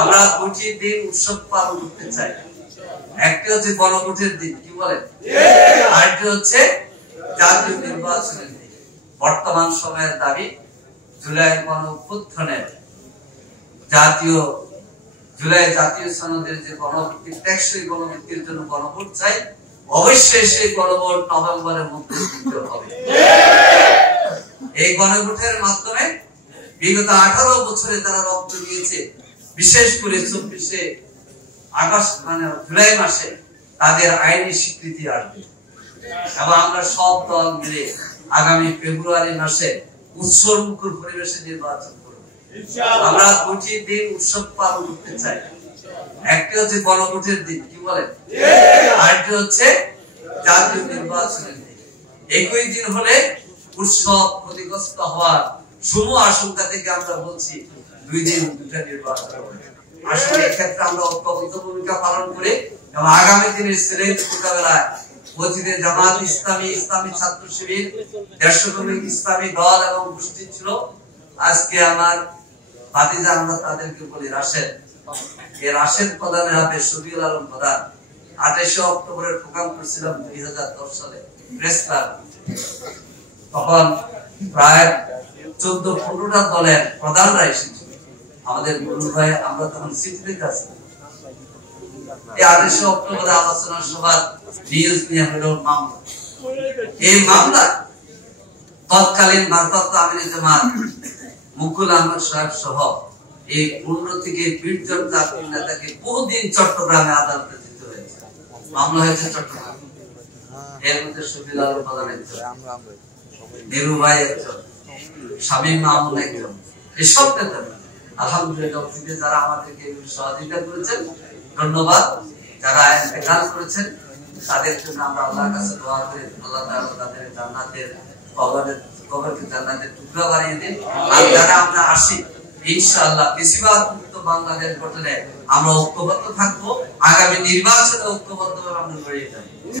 আমরা দুটি দিন উৎসব পালন করতে চাই। একটি হচ্ছে গণভোটের দিন, কি বলেন, আরেকটি হচ্ছে জাতীয় নির্বাচনের দিন। বর্তমান সময়ের দাবি জুলাই গণঅভ্যুত্থানের জুলাই জাতীয় সনদের যে গণভিত্তিক টেকসই গণভিত্তির জন্য গণভোট চাই, অবশ্যই সেই গণভোট নভেম্বরের মধ্যে দিতে হবে। এই গণভোটের মাধ্যমে বিগত 18 বছরে যারা রক্ত দিয়েছে, বিশেষ করে 24শে আগস্ট জুলাই মাসে তাদের আইনি স্বীকৃতি আসবে এবং আমরা সব দল মিলে আগামী ফেব্রুয়ারি মাসে উৎসবমুখর পরিবেশে নির্বাচন করব। আমরা দুটি দিন উৎসব পালন করতে চাই। একটি হচ্ছে গণভোটের দিন, কি বলেন, আরেকটি হচ্ছে জাতীয় নির্বাচনের দিন। একই দিন হলে উৎসব ক্ষতিগ্রস্ত হওয়ার সমূহ আশঙ্কা থেকে আমরা বলছি 2 দিন 2টা নির্বাচন হবে। আসলে এক্ষেত্রে আমরা ঐক্যবদ্ধ ভূমিকা পালন করে এবং আগামী দিনের চ্যালেঞ্জ মোকাবেলায় মসজিদে জামাত ইসলামী, ইসলামী ছাত্র শিবির, দেশপ্রেমিক ইসলামী দল এবং গোষ্ঠী ছিল। আজকে আমার ভাতিজা, আমরা তাদেরকে বলি রাশেদ। এই রাশেদ প্রধানের হাতে শফিউল আলম প্রধান 28 অক্টোবরের প্রোগ্রাম করছিলাম 2010 সালে প্রেস ক্লাব। তখন প্রায় 14-15টা দলের প্রধানরা এসেছিল আমাদের গুরু ভাই। আমরা তখন সিটিতে কাছে এই 28 অক্টোবরে আলোচনা সভা নিউজ নিয়ে হলো মামলা। এই মামলা তৎকালীন ভারপ্রাপ্ত আমির জামাত মুকুল আহমদ সাহেব সহ এই 15 থেকে 20 জন জাতীয় নেতাকে বহুদিন চট্টগ্রামে আদালতে যেতে হয়েছে। মামলা হয়েছে চট্টগ্রাম। এর মধ্যে শফিউল আলম প্রধান একজন, নিরু ভাই একজন, শামীম মামুন একজন। এসব নেতা আলহামদুলিল্লাহ যারা আমাদেরকে সহযোগিতা করেছেন, ধন্যবাদ। যারা ইন্তেকাল করেছেন তাদের জন্য আমরা আল্লাহর কাছে দোয়া করি, আল্লাহ তাআলা তাদের জান্নাতের কবরকে জান্নাতের টুকরা বানিয়ে দিন। আর যারা আমরা আসি, ইনশাআল্লাহ বেশিরভাগ মুক্ত বাংলাদেশ গঠনে আমরা ঐক্যবদ্ধ থাকবো। আগামী নির্বাচনে ঐক্যবদ্ধভাবে আমরা লড়িয়ে যাবো।